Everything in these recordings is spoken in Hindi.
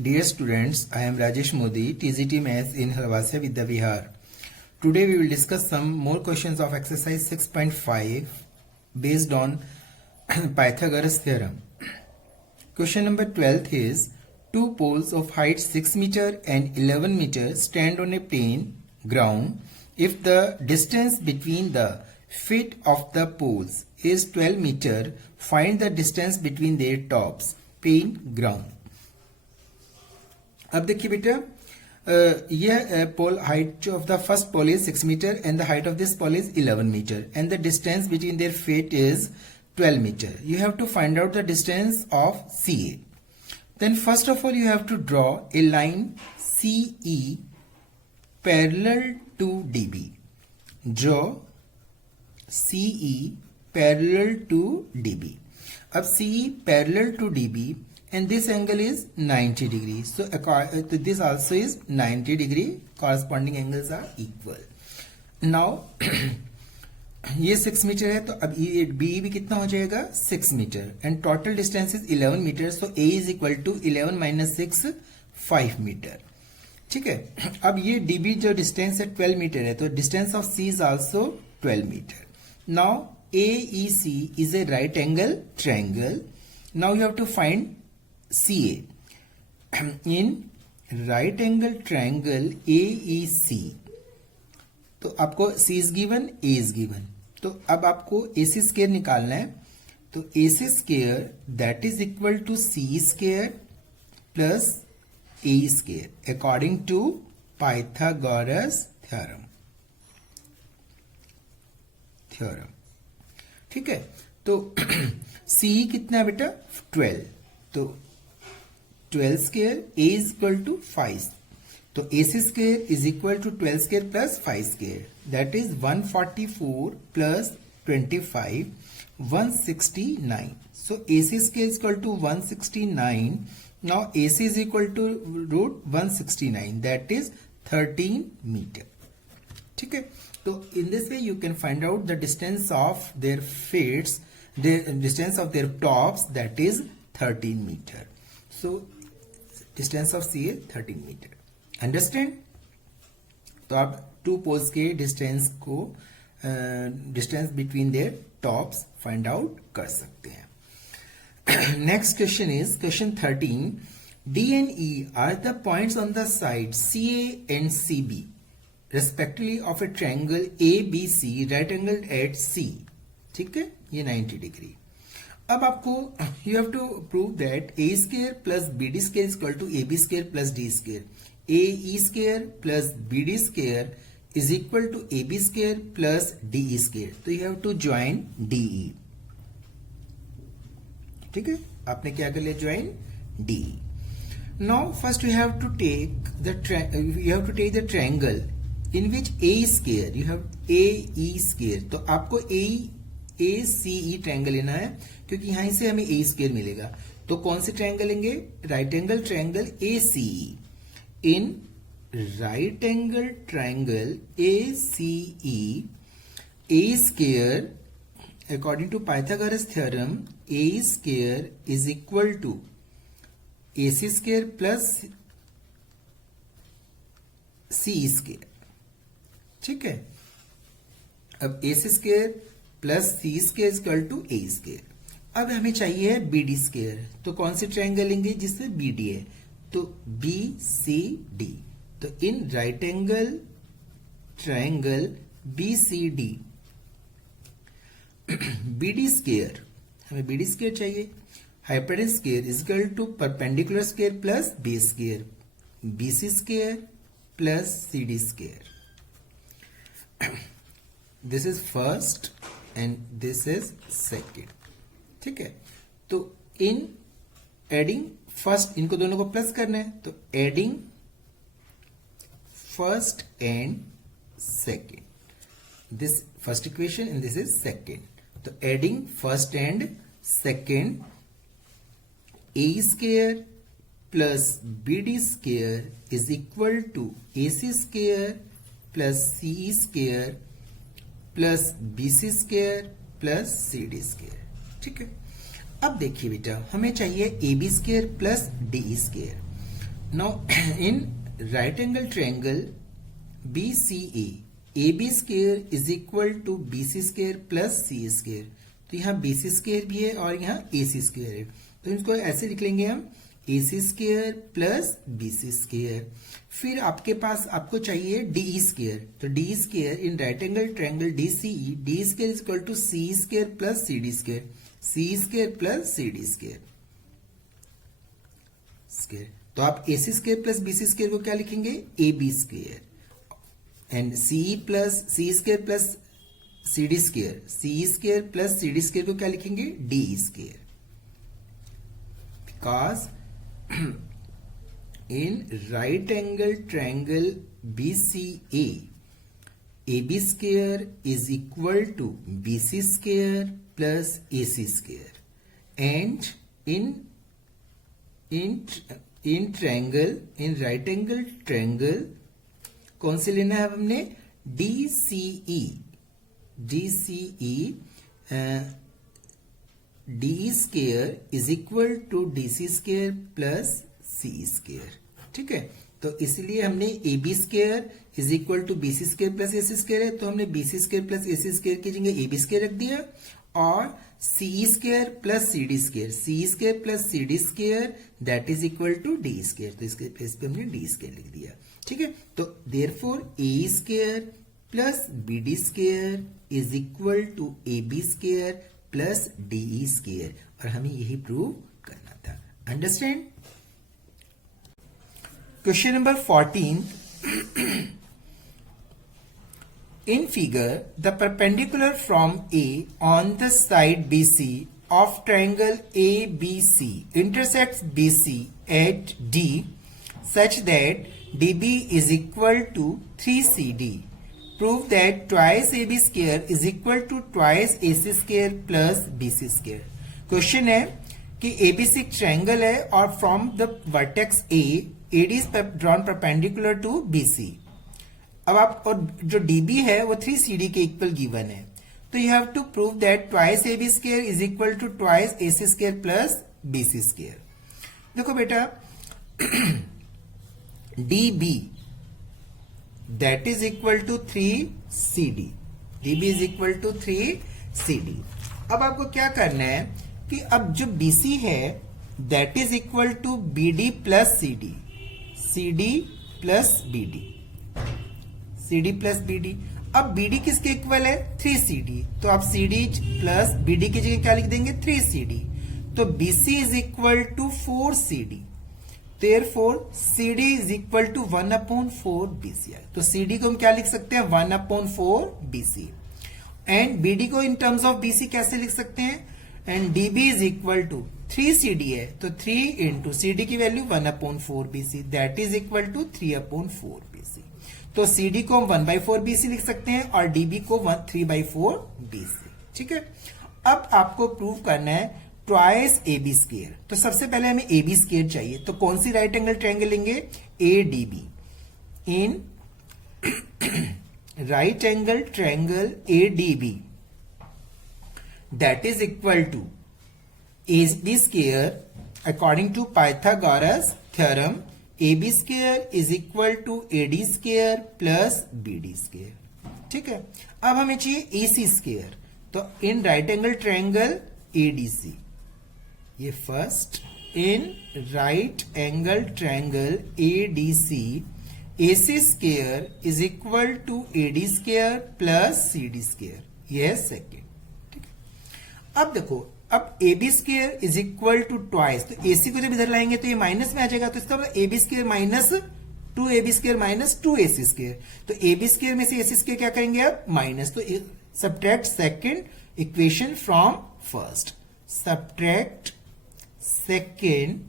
Dear students, I am Rajesh Modi, TGT Maths in Halwasya Vidya Vihar. Today we will discuss some more questions of exercise 6.5 based on Pythagoras theorem. Question number 12 is, two poles of height 6 meter and 11 meter stand on a plain ground. If the distance between the feet of the poles is 12 meter, find the distance between their tops, plain ground. अब देखिए बेटा, यह pole height of the first pole is 6 metre and the height of this pole is 11 metre and the distance between their feet is 12 metre. You have to find out the distance of CA. Then first of all you have to draw a line CE parallel to DB. Draw CE parallel to DB. अब CE parallel to DB and this angle is 90 degree. So this also is 90 degree. Corresponding angles are equal. Now ये 6 मीटर है तो अब ये बी भी कितना हो जाएगा 6 metre and total distance is 11 meter. So A is equal to 11 minus 6 5 meter. ठीक है. अब ये डीबी जो डिस्टेंस है 12 मीटर है तो distance of C is also 12 meter. Now A E C is a right angle triangle. Now you have to find CA. In right angle triangle AEC, तो आपको C is given, A is given. तो अब आपको AC स्क्वायर निकालना है. तो AC square that is equal to C square plus A square according to Pythagoras theorem. ठीक है. तो C कितना है बेटा 12. तो 12 square A is equal to 5. तो AC square is equal to 12 square plus 5 square that is 144 plus 25 169. So AC square is equal to 169. Now AC is equal to root 169 that is 13 meter. ठीक है. तो in this way you can find out the distance of their feets, the distance of their tops that is 13 meter. So distance of C is 13 meter. Understand? तो आप टू पोल्स के डिस्टेंस को distance between there tops find out कर सकते हैं. Next question is question 13. D and E are the points on the side CA and CB respectively of a triangle ABC right angled at C. ठीक है. ये 90 डिग्री. अब आपको you have to prove that A square plus B D square is equal to A B square plus D square. A E square plus B D square is equal to A B square plus D E square. तो you have to join D E. ठीक है. आपने क्या कर लिया join D E. Now first you have to take the triangle in which A square you have a E square. तो आपको ए सी ई ट्रायंगल लेना है क्योंकि यहां से हमें ए स्क्वायर मिलेगा. तो कौन से ट्रायंगल लेंगे? Right angle triangle A C E. In right angle triangle A C E A square according to Pythagoras theorem A square is equal to A C square plus C square. ठीक है. अब A C square plus C square equal to A square. अब हमें चाहिए बी डी स्क्वायर. तो कौन से ट्रायंगल लेंगे जिससे बी डी है? तो बी सी डी. तो in right angle triangle B C D B D square, हमें बी डी स्क्वायर चाहिए. Hypotenuse square is equal to perpendicular square plus base square. B C square plus C D square. This is first and this is second. ठीक है. तो इन एडिंग फर्स्ट इनको दोनों को प्लस करना है. तो adding first and second, this first equation and this is second. तो adding first and second A square plus B D square is equal to A C square plus C square plus B C square plus C D square. ठीक है. अब देखिए बेटा, हमें चाहिए A B square plus D square. Now in right angle triangle BCA, AB square is equal to BC square plus C square. तो यहाँ BC square भी है और यहाँ AC square है, तो इसको ऐसे लिख लेंगे हम AC square plus BC square. फिर आपके पास आपको चाहिए DE square, तो DE square in right angle triangle DCE, DE square is equal to C square plus CD square, C square plus CD square. तो आप AC square plus BC square को क्या लिखेंगे, AB square, and CE plus C square plus CD square, CE square plus CD square को क्या लिखेंगे, DE square. Because in right angle triangle BCA, AB square is equal to BC square plus AC square, and in triangle, in right angle triangle कौन से लेना है हमने, DCE, DE square is equal to DC square plus CE square. ठीक है, तो इसलिए हमने AB square is equal to BC square plus AC square है, तो हमने BC square plus AC square की जगह AB स्क्वायर रख दिया, और CE square plus CD square, CE square plus CD square that is equal to D square, तो इसके प्लेस पे हमने D स्क्वायर लिख दिया. ठीक है, तो therefore AE square plus BD square is equal to AB square plus DE square, और हमें यही प्रूव करना था. Understand. Question number 14. In figure, the perpendicular from A on the side BC of triangle ABC intersects BC at D such that DB is equal to 3CD. Prove that twice AB square is equal to twice AC square plus BC square. Question है कि ABC एक triangle है और from the vertex A, AD is drawn perpendicular to BC. अब आप, और जो DB है वो 3CD के इक्वल गिवन है, तो you have to prove that twice AB square is equal to twice AC square plus BC square. देखो बेटा, DB that is equal to 3CD, DB is equal to 3CD. अब आपको क्या करना है कि अब जो BC है that is equal to BD plus CD, CD plus BD, CD plus BD. अब BD किसके इक्वल है, 3CD, तो आप CD प्लस BD की जगह क्या लिख देंगे, 3CD. तो BC is equal to 4CD, therefore CD is equal to 1/4 BC. तो CD को हम क्या लिख सकते हैं, 1/4 BC, एंड BD को इन टर्म्स ऑफ BC कैसे लिख सकते हैं, and DB is equal to 3CD है, तो 3 इंटू CD की वैल्यू 1/4 BC, that is equal to 3/4 BC. तो CD को हम 1/4 BC लिख सकते हैं और DB को 3/4 BC. ठीक है, अब आपको प्रूव करना है ट्वाइस AB स्क्वायर. तो सबसे पहले हमें AB स्क्वायर चाहिए, तो कौन सी राइट एंगल ट्रायंगल लेंगे, ADB. In right angle triangle ADB that is equal to AB square according to Pythagoras theorem, AB square is equal to AD square plus BD square. ठीक है, अब हमें चाहिए AC स्क्वायर, तो in right angle triangle ADC, ये first, in right angle triangle ADC AC square is equal to AD square plus CD square, ये सेकेंड. ठीक है, अब देखो, अब AB square is equal to twice, तो AC को जब इधर लाएंगे तो ये माइनस में आ जाएगा, तो इसका मतलब AB square minus 2AB square minus 2AC square. तो AB स्क्वायर में से AC स्क्वायर क्या करेंगे अब, माइनस. तो subtract second equation from first, subtract second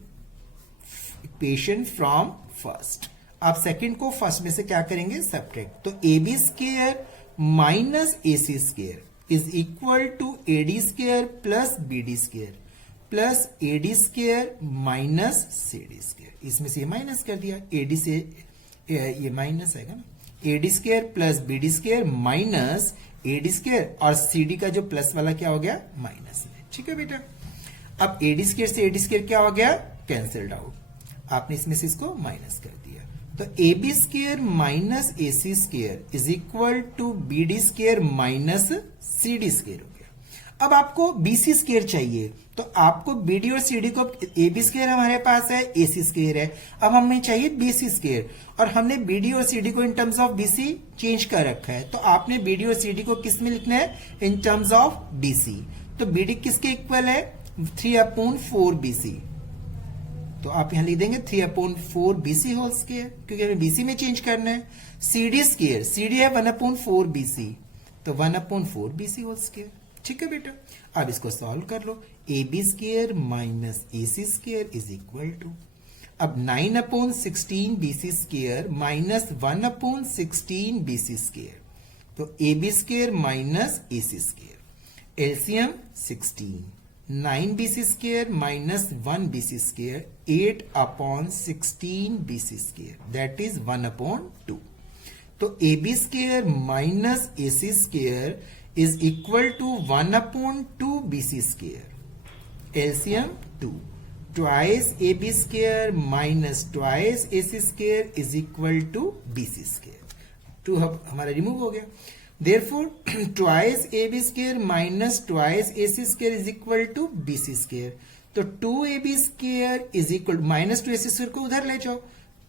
equation from first. आप सेकेंड को फर्स्ट में से क्या करेंगे, सब्ट्रैक्ट. तो AB square minus AC square is equal to AD square plus BD square plus AD square minus CD square. इसमें से ये माइनस कर दिया, AD से ये माइनस आएगा ना, AD square plus BD square minus AD square, और CD का जो प्लस वाला क्या हो गया, माइनस में. ठीक है बेटा, अब AD स्क्वायर से AD स्क्वायर क्या हो गया, कैंसल्ड आउट. आपने इसमें से इसको माइनस कर दिया, तो A B square minus A C square is equal to B D square minus C D square हो गया। अब आपको बी सी स्क्र चाहिए, तो आपको बी डी और सी डी को, ए बी स्क्र हमारे पास है, ए सी स्क्र है, अब हमें चाहिए बी सी स्क्र, और हमने बी डी और सी डी को in terms of B C change कर रखा है, तो आपने बी डी और सी डी को किस में लिखना है, in terms of B C. तो बी डी किसके इक्वल है, 3/4 बी सी, तो आप यहां लिख देंगे 3/4 बीसी होल स्क्वायर, क्योंकि हमें बीसी में चेंज करना है। C D square, C D है 1/4 बीसी, तो 1/4 बीसी होल स्क्वायर। ठीक है बेटा, अब इसको सॉल्व कर लो। A B square minus A C square is equal to, अब 9/16 BC square minus 1/16 BC square, तो A B square minus A C square, LCM 16, 9 BC square minus 1 BC square, 8/16 BC square, that is 1/2। तो A B square minus A C square is equal to 1/2 BC square, LCM 2, twice A B square minus twice A C square is equal to BC square, 2 हमारा रिमूव हो गया। Therefore, twice AB square minus twice AC square is equal to BC square. तो 2AB square is equal to minus 2AC square को उधर ले जाओ,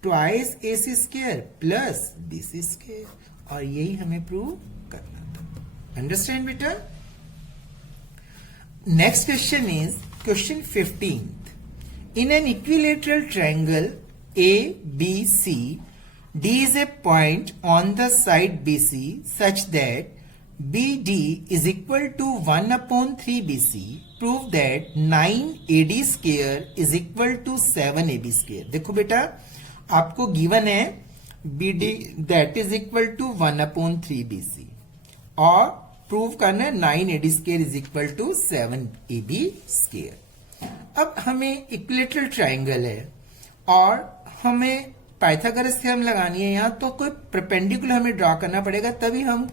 twice AC square plus BC square, और यही हमें प्रूव करना था। अंडरस्टैंड बेटा? Next question is question 15th. In an equilateral triangle ABC, D is a point on the side BC such that BD is equal to 1/3 BC. Prove that 9 AD square is equal to 7 AB square. देखो बेटा, आपको गिवन है BD that is equal to 1/3 BC, और प्रूव करना है 9 AD square is equal to 7 AB square. अब हमें इक्विलेटरल ट्राइंगल है और हमें पाइथागोरस थ्योरम लगानी है यहाँ, तो कोई परपेंडिकुलर हमें ड्रॉ करना पड़ेगा, तभी हम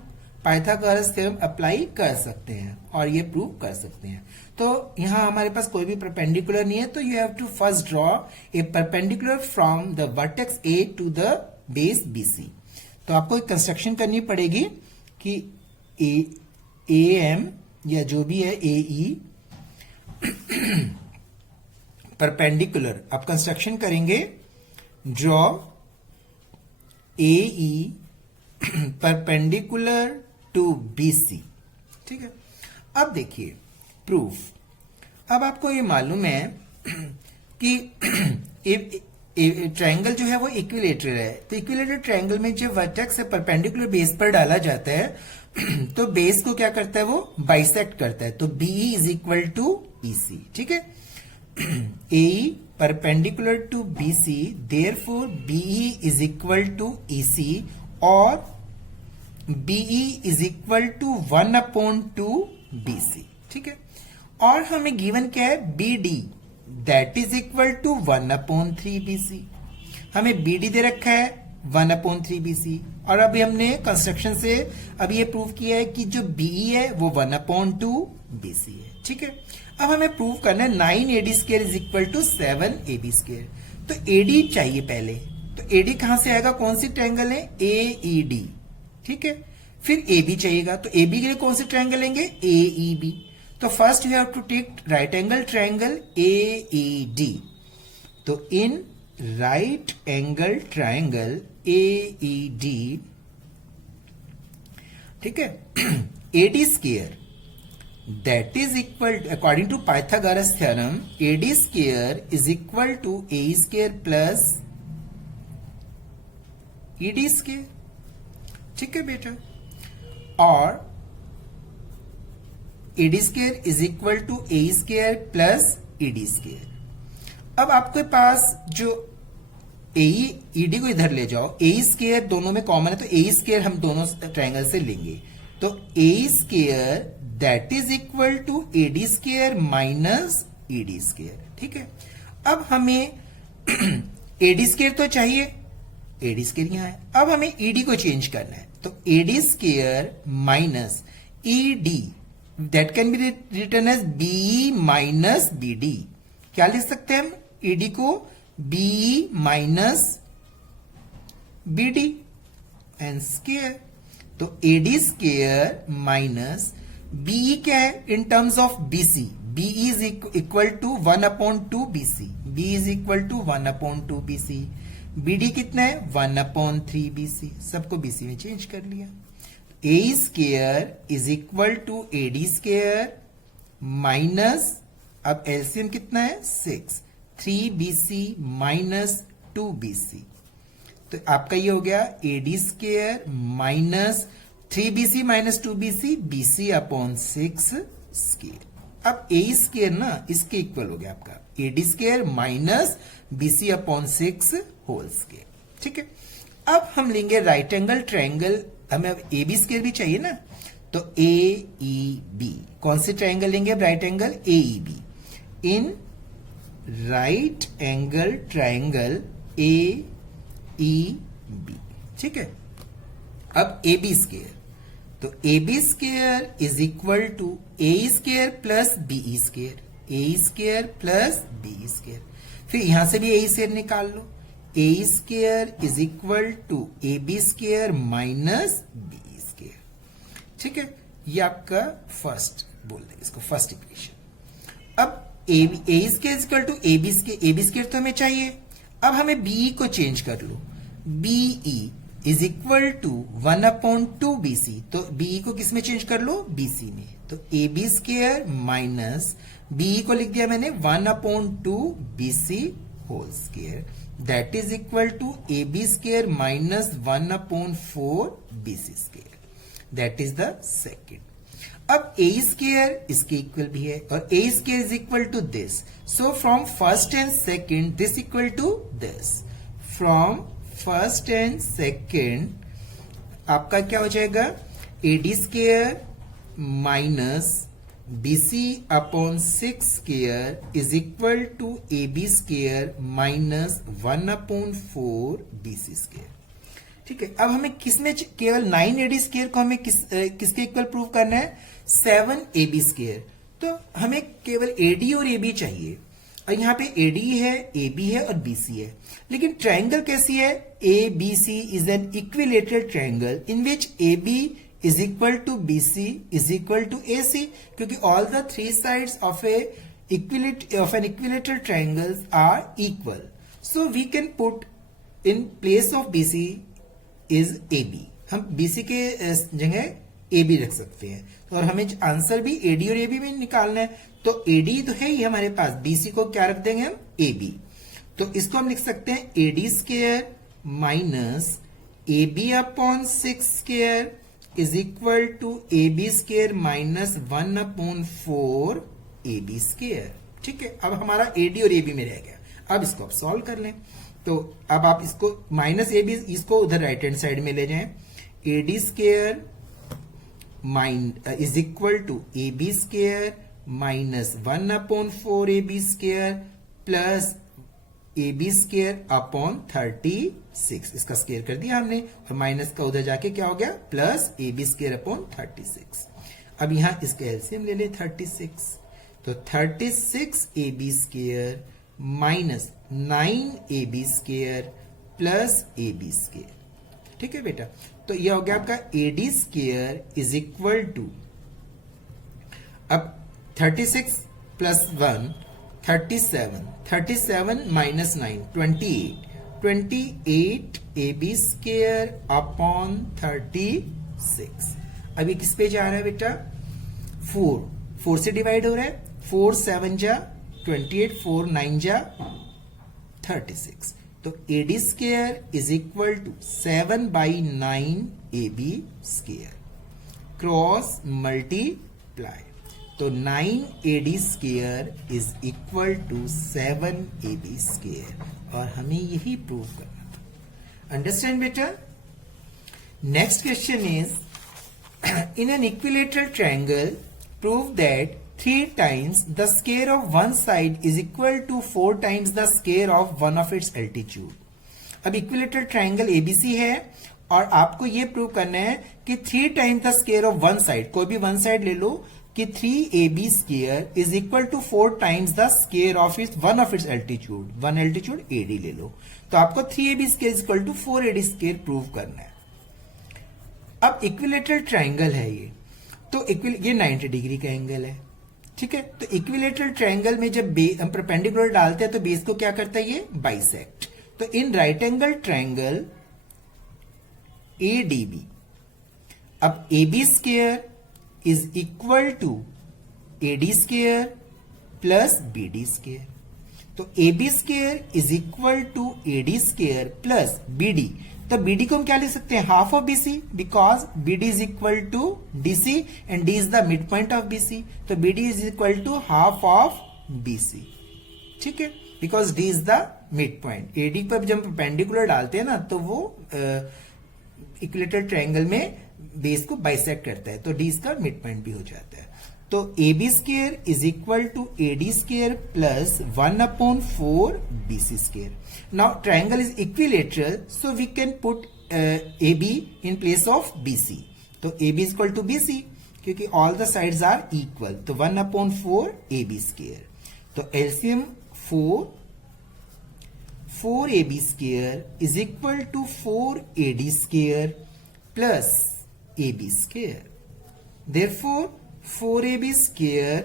पाइथागोरस थ्योरम अप्लाई कर सकते हैं और ये प्रूव कर सकते हैं। तो यहाँ हमारे पास कोई भी परपेंडिकुलर नहीं है, तो you have to first draw a perpendicular from the vertex A to the base B C. तो आपको एक कंस्ट्रक्शन करनी पड़ेगी कि ए एम या जो भी है ए ई परपेंडिकुलर, आप कंस्ट्रक्शन करेंगे, draw A E perpendicular to B C. ठीक है, अब देखिए प्रूफ। अब आपको ये मालूम है कि ट्रायंगल जो है वो इक्विलेटरल है, तो इक्विलेटरल ट्रायंगल में जब वर्टेक्स से परपेंडिकुलर बेस पर डाला जाता है तो बेस को क्या करता है, वो बाइसेक्ट करता है, तो BE is equal to EC. ठीक है, AE perpendicular to BC, therefore BE is equal to EC, और BE is equal to 1/2 BC। ठीक है, और हमें गिवन क्या है, BD that is equal to 1/3 BC। हमें BD दे रखा है 1/3 BC, और अभी हमने कंस्ट्रक्शन से अभी ये प्रूव किया है कि जो BE है वो 1/2 BC है। ठीक है, अब हमें प्रूव करना है 9 AD square is equal to 7 AB square. तो AD चाहिए पहले, तो AD कहां से आएगा, कौन सी ट्रायंगल है, AED। ठीक है, फिर AB चाहिएगा, तो AB के लिए कौन से ट्रायंगल लेंगे, AEB। तो first you have to take right angle triangle AED। तो in right angle triangle AED, ठीक है, AD square that is equal to, according to Pythagoras theorem, AD square is equal to AE square plus ED square। ठीक है बेटा, और AD square is equal to AE square plus ED square। अब आपके पास जो AE ED को इधर ले जाओ, AE square दोनों में कॉमन है, तो AE square हम दोनों ट्रायंगल से लेंगे, तो AE square that is equal to AD square minus ED square। ठीक है, अब हमें AD square तो चाहिए, AD square यहां है, अब हमें ED को चेंज करना है, तो AD square minus ED that can be written as BE minus BD। क्या लिख सकते हैं हम, ED को BE minus BD and square. तो AD स्केयर माइनस BE क्या है in terms of BC, BE is equal to 1/2 BC, B is equal to 1/2 BC, BD कितना है 1/3 BC, सबको BC में चेंज कर लिया। A square is equal to AD square minus, अब एलसीएम कितना है 6, 3BC माइनस 2BC। तो आपका ये हो गया AD square minus 3BC minus 2BC, BC upon 6 square. अब A स्केयर ना इसके इक्वल हो गया आपका AD square minus BC upon 6 whole square. ठीक है, अब हम लेंगे राइट एंगल ट्रायंगल, हमें अब AB स्केयर भी चाहिए ना, तो AEB कौन से ट्रायंगल लेंगे right angle AEB। In right angle triangle AEB। ठीक है, अब AB स्केयर, तो AB square is equal to AE square plus BE square, AE square plus BE square. फिर यहां से भी AE स्केयर निकाल लो, AE square is equal to AB square minus BE square. ठीक है, ये आपका फर्स्ट बोल देंगे इसको फर्स्ट इक्वेशन। अब AE square is equal to AB square तो हमें चाहिए, अब हमें BE को चेंज कर लो, BE is equal to 1/2 BC, तो BE को किस में चेंज कर लो BC में, तो AB स्केयर माइनस BE को लिख दिया मैंने 1/2 BC whole square, that is equal to AB square minus 1/4 BC square, that is the second. अब A स्केयर इसके इक्वल भी है और A square is equal to this, so from first and second this equal to this, from first and second आपका क्या हो जाएगा AD square minus BC upon 6 square is equal to AB square minus 1/4 BC square. ठीक है, अब हमें किसमें केवल 9AD स्केयर को हमें किसके इक्वल प्रूव करना है 7AB स्केयर, तो हमें केवल AD और AB चाहिए, और यहां पे AD है AB है और BC है, लेकिन ट्रायंगल कैसी है ABC is an equilateral triangle in which AB is equal to BC is equal to AC, क्योंकि all the 3 sides of an equilateral triangles are equal, so we can put in place of BC is AB, हम BC के जगह AB रख सकते हैं, और हमें आंसर भी AD और AB में निकालना है, तो AD तो है ही हमारे पास, BC को क्या रख देंगे हम AB, तो इसको हम लिख सकते हैं AD square minus AB upon 6 square is equal to AB square minus 1/4 AB square. ठीक है, अब हमारा AD और AB में रह गया, अब इसको आप सॉल्व कर लें, तो अब आप इसको माइनस AB इसको उधर राइट हैंड साइड में ले जाएं, AD square is equal to AB square minus 1/4 AB square plus AB square upon 36, इसका स्केयर कर दिया हमने, और माइनस का उधर जाके क्या हो गया प्लस AB स्केयर अपॉन 36। अब यहां इसका एलसीएम ले ले 36, तो 36 AB square minus 9AB square plus AB square. ठीक है बेटा, तो यह हो गया आपका AD square is equal to, अब 36 प्लस 1 37 माइनस 9 28 AB स्केयर अपॉन 36। अभी किस पे जा रहा है बेटा 4 से डिवाइड हो रहा है, 4 7 जा 28, 4 9 जा 36, तो AD square is equal to 7/9 AB square, cross multiply, तो 9 AD square is equal to 7 AB square, और हमें यही प्रूव करना था। अंडरस्टैंड बेटा? Next question is in an equilateral triangle prove that 3 times the square of one side is equal to 4 times the square of one of its altitude। अब इक्विलेटरल ट्रायंगल ABC है और आपको ये प्रूव करना है कि 3 times the square of one side, कोई भी वन साइड ले लो, कि 3ab square is equal to 4 times the square of its one of its altitude, one altitude AD ले लो, तो आपको 3ab square is equal to 4ad square prove करना है। अब इक्विलेटरल ट्राइंगल है ये, तो ये 90 डिग्री का एंगल है, ठीक है। तो इक्विलेटरल ट्राइंगल में जब हम परपेंडिकुलर डालते हैं तो बेस को क्या करता है, ये बाइसेक्ट। तो in right angle triangle ADB, अब AB square is equal to AD square plus BD square, तो AB square is equal to AD square plus BD, तो BD को हम क्या ले सकते हैं, half of BC, because BD is equal to DC and D is the mid point of BC, तो BD is equal to half of BC, ठीक है, because D is the mid point. AD पर जब परपेंडिकुलर डालते हैं ना तो वो इक्विलेटरल ट्रायंगल में बेस को बाइसेक्ट करता है, तो D इसका मिड पॉइंट भी हो जाता है। तो AB square is equal to AD square plus 1/4 BC square. Now triangle is equilateral, so we can put AB in place of BC, तो AB is equal to BC क्योंकि all the sides are equal, तो 1/4 AB स्क्वायर, तो LCM 4AB square is equal to 4AD square plus AB square, therefore 4AB square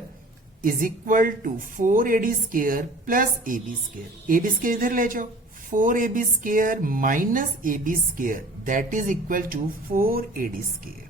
is equal to 4AD square plus AB square, AB square इधर ले जाओ, 4AB square minus AB square that is equal to 4AD square,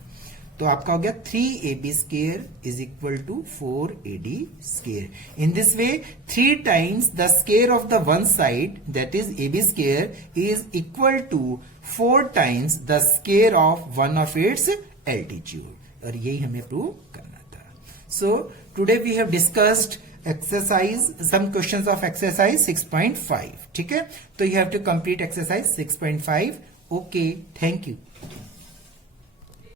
तो आपका हो गया 3AB square is equal to 4AD square. In this way 3 times the square of the one side that is AB square is equal to 4 times the square of one of its altitude, और यही हमें प्रूव करना था। So today we have discussed exercise, some questions of exercise 6.5, ठीक है, तो you have to complete exercise 6.5। Okay, thank you.